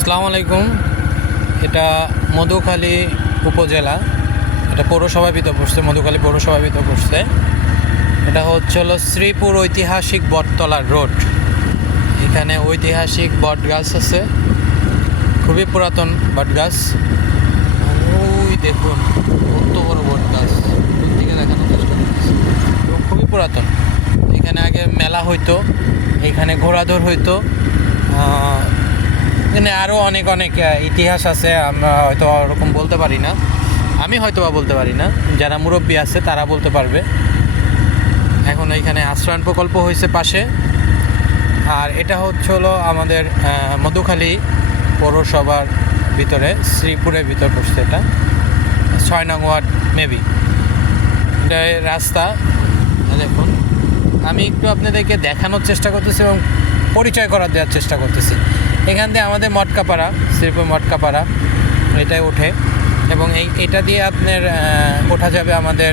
আসসালামু আলাইকুম। এটা মধুখালী উপজেলা, এটা পৌরসভার ভিতর পড়ছে, মধুখালী পৌরসভার ভিতর পড়ছে। এটা হলো শ্রীপুর ঐতিহাসিক বটতলার রোড। এখানে ঐতিহাসিক বট গাছ আছে, খুবই পুরাতন বট গাছ। ওই দেখুন কত বড় বট গাছ, দূর থেকে দেখানোর চেষ্টা করতেছি। খুবই পুরাতন। এখানে আগে মেলা হইতো, এখানে ঘোড়াদৌড় হইতো। এখানে আরও অনেক অনেক ইতিহাস আছে, আমরা হয়তো ওরকম বলতে পারি না, আমি হয়তো বা বলতে পারি না, যারা মুরব্বী আছে তারা বলতে পারবে। এখন এইখানে আশ্রয়ণ প্রকল্প হয়েছে পাশে। আর এটা হলো আমাদের মধুখালী পৌরসভার ভিতরে, শ্রীপুরের ভিতর পড়ছে। এটা 6 নং ওয়ার্ড মেবি। এটা রাস্তা দেখুন, আমি একটু আপনাদেরকে দেখানোর চেষ্টা করতেছি এবং পরিচয় দেওয়ার চেষ্টা করতেছি। এখান দিয়ে আমাদের মটকাপাড়া, শ্রীপুর মটকাপাড়া এটাই ওঠে, এবং এটা দিয়ে আপনার ওঠা যাবে আমাদের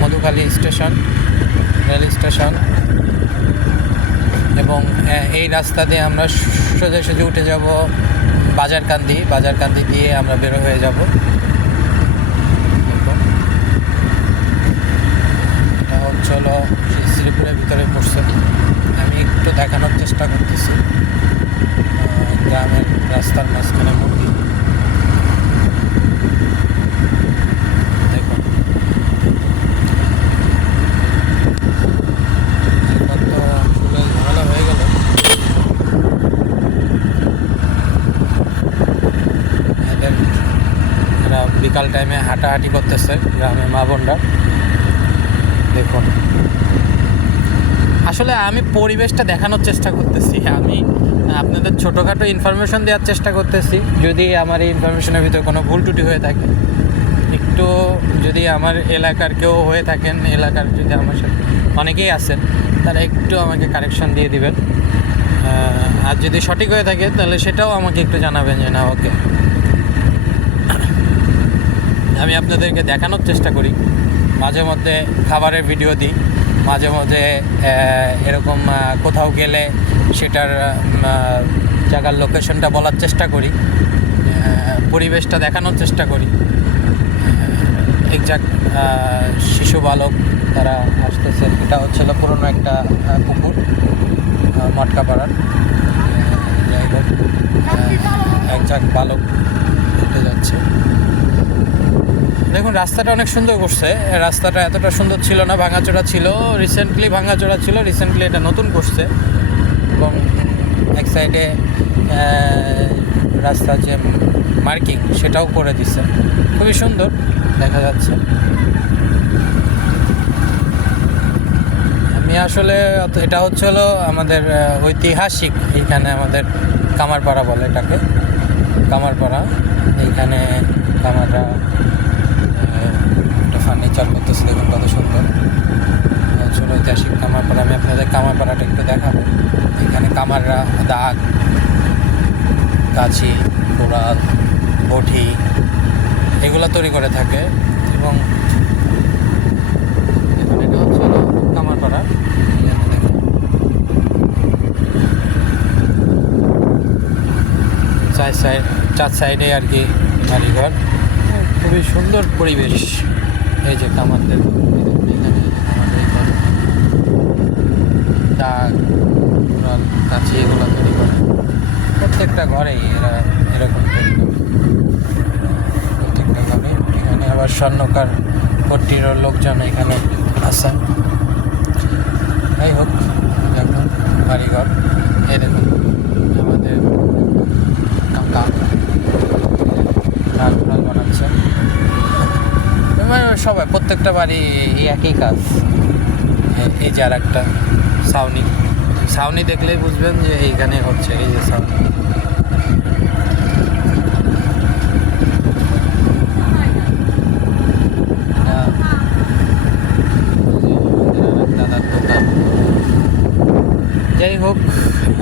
মধুখালী স্টেশন, রেল স্টেশন। এবং এই রাস্তা দিয়ে আমরা সোজাসুজি উঠে যাব বাজারকান্দি দিয়ে আমরা বের হয়ে যাব। এটা হলো শ্রীপুরের ভিতরে পড়ছে। আমি একটু দেখানোর চেষ্টা করতেছি। গ্রামের রাস্তার মাঝখানে মুরগি দেখুন, কত ফুলের ঝামেলা হয়ে গেল। এরা বিকাল টাইমে হাঁটাহাঁটি করতেছে গ্রামের মা বোনরা। দেখুন, আসলে আমি পরিবেশটা দেখানোর চেষ্টা করতেছি, আমি আপনাদের ছোটোখাটো ইনফরমেশন দেওয়ার চেষ্টা করতেছি। যদি আমার এই ইনফরমেশনের ভিতরে কোনো ভুল ত্রুটি হয়ে থাকে, একটু যদি আমার এলাকার কেউ হয়ে থাকেন, এলাকার যদি আমার সাথে অনেকেই আছেন, তারা একটু আমাকে কারেকশন দিয়ে দিবেন। আর যদি সঠিক হয়ে থাকে তাহলে সেটাও আমাকে একটু জানাবেন যে না ওকে। আমি আপনাদেরকে দেখানোর চেষ্টা করি, মাঝে মধ্যে খাবারের ভিডিও দিই, মাঝে মধ্যে এরকম কোথাও গেলে সেটার জায়গার লোকেশনটা বলার চেষ্টা করি, পরিবেশটা দেখানোর চেষ্টা করি। একজাক্ট শিশু বালক তারা আসতেছে। এটা হলো পুরনো একটা পুকুর মটকাপাড়ার। যাই হোক, একজাক্ট বালক উঠে যাচ্ছে। দেখুন, রাস্তাটা অনেক সুন্দর করছে। রাস্তাটা এতটা সুন্দর ছিল না, ভাঙাচোরা ছিল, রিসেন্টলি এটা নতুন করছে। এবং এক সাইডে রাস্তার যে মার্কিং সেটাও করে দিছে, খুবই সুন্দর দেখা যাচ্ছে। আমি আসলে এটা হলো আমাদের ঐতিহাসিক, এইখানে আমাদের কামারপাড়া বলে এটাকে, কামারপাড়া। এইখানে কামাররা ফার্নিচার করতেছে, দেখুন কত সুন্দর হলো ঐতিহাসিক কামারপাড়া। আমি আপনাদের কামারপাড়াটা একটু দেখাবো। এখানে কামাররা দাগ, কাঁচি, কোড়াল, বটি এগুলো তৈরি করে থাকে। এবং দেখুন, এটা হলো কামারপাড়া। চার সাইডে আর কি বাড়িঘর, খুবই সুন্দর পরিবেশ। এই যে কামারদের এখানে আমাদের দাগ, কোড়াল, কাঁচি এগুলো তৈরি করে। প্রত্যেকটা ঘরেই এরা এরকম তৈরি করে, প্রত্যেকটা ঘরে। এখানে আবার স্বর্ণকার পট্টির লোকজন এখানে আসে। যাই হোক, দেখুন বাড়িঘর। এই দেখুন আমাদের কাকা ডাল বানাচ্ছে। সবাই প্রত্যেকটা বাড়ি একই কাজ। এই যে আর একটা ছাউনি দেখলেই বুঝবেন যে এইখানে হচ্ছে, এই যে ছাউনি। দাদার দোকান। যাই হোক,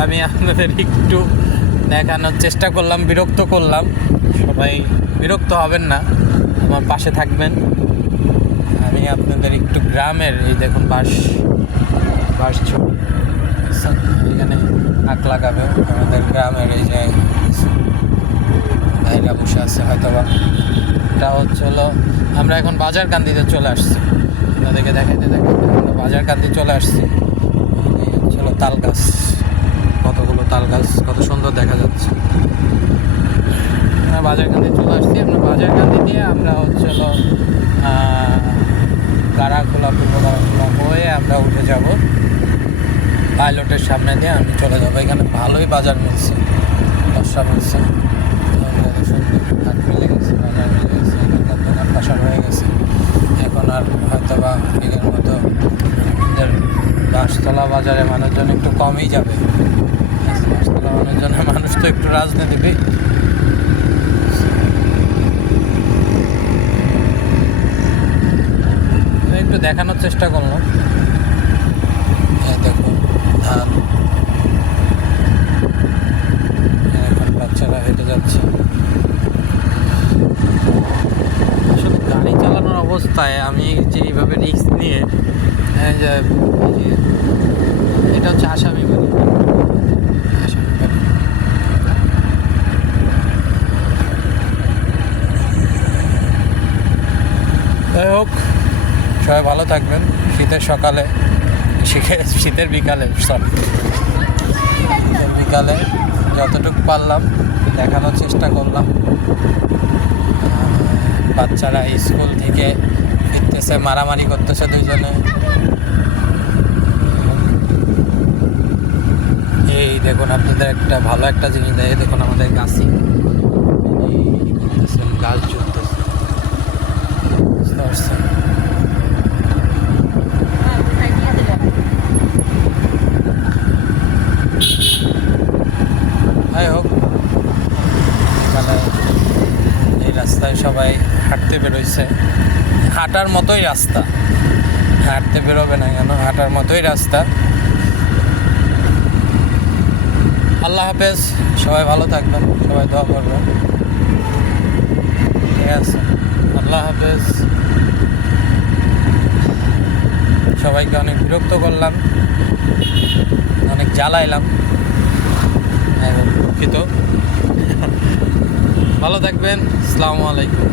আমি আপনাদের একটু দেখানোর চেষ্টা করলাম, বিরক্ত করলাম। সবাই বিরক্ত হবেন না, আমার পাশে থাকবেন। আমি আপনাদের একটু গ্রামের, এই দেখুন বাঁশ এখানে আঁক লাগাবে আমাদের গ্রামের, এই যে হয়তোবা। এটা হচ্ছে হলো আমরা এখন বাজারকান্দিতে চলে আসছি, আপনাদেরকে দেখাইতে আমরা বাজারকান্দি চলে আসছি। এই হচ্ছে হলো তাল গাছ, কতগুলো তাল গাছ, কত সুন্দর দেখা যাচ্ছে। আমরা বাজারকান্দি চলে আসছি। আমরা বাজারকান্দি দিয়ে আমরা হচ্ছে হলো গাড়াখোলা, পূর্ব গাড়াখোলা হয়ে আমরা উঠে যাব পাইলটের সামনে দিয়ে আমি চলে যাবো। এখানে ভালোই বাজার মিলছে, দশটা মিলছে, হাট মিলে গেছে, বাজার মিলে গেছে, এখানকার দোকান পাশার হয়ে গেছে। এখন আর হয়তো বা আগের মতো বাঁশতলা বাজারে মানুষজন একটু কমই যাবে। বাঁশতলা মানুষ তো একটু রাজনীতিবিদ। একটু দেখানোর চেষ্টা করলাম। দেখুন ধান, এখন বাচ্চারা হেঁটে যাচ্ছে। আসলে গাড়ি চালানোর অবস্থায় আমি যে এইভাবে রিস্ক নিয়ে এটা হচ্ছে আসামি বাড়ি। যাই হোক, সবাই ভালো থাকবেন। শীতের সকালে, শীতের বিকালে, বিকালে যতটুকু পারলাম দেখানোর চেষ্টা করলাম। বাচ্চারা স্কুল থেকে ফিরতেছে, মারামারি করতেছে দুইজনে। এই দেখুন আপনাদের একটা ভালো একটা জিনিস দেয়, দেখুন আমাদের গাছি গাছ জুড়তেছে, বুঝতে পারছেন? যাই হোক, এখানে এই রাস্তায় সবাই হাঁটতে বেরোইছে, হাঁটার মতোই রাস্তা, হাঁটতে বেরোবে না কেন, হাঁটার মতোই রাস্তা। আল্লাহ হাফেজ, সবাই ভালো থাকবেন, সবাই দোয়া করবেন। ঠিক আছে, আল্লাহ হাফেজ। সবাইকে অনেক বিরক্ত করলাম, অনেক জ্বালাইলাম, দুঃখিত। ভালো থাকবেন। আসসালামু আলাইকুম।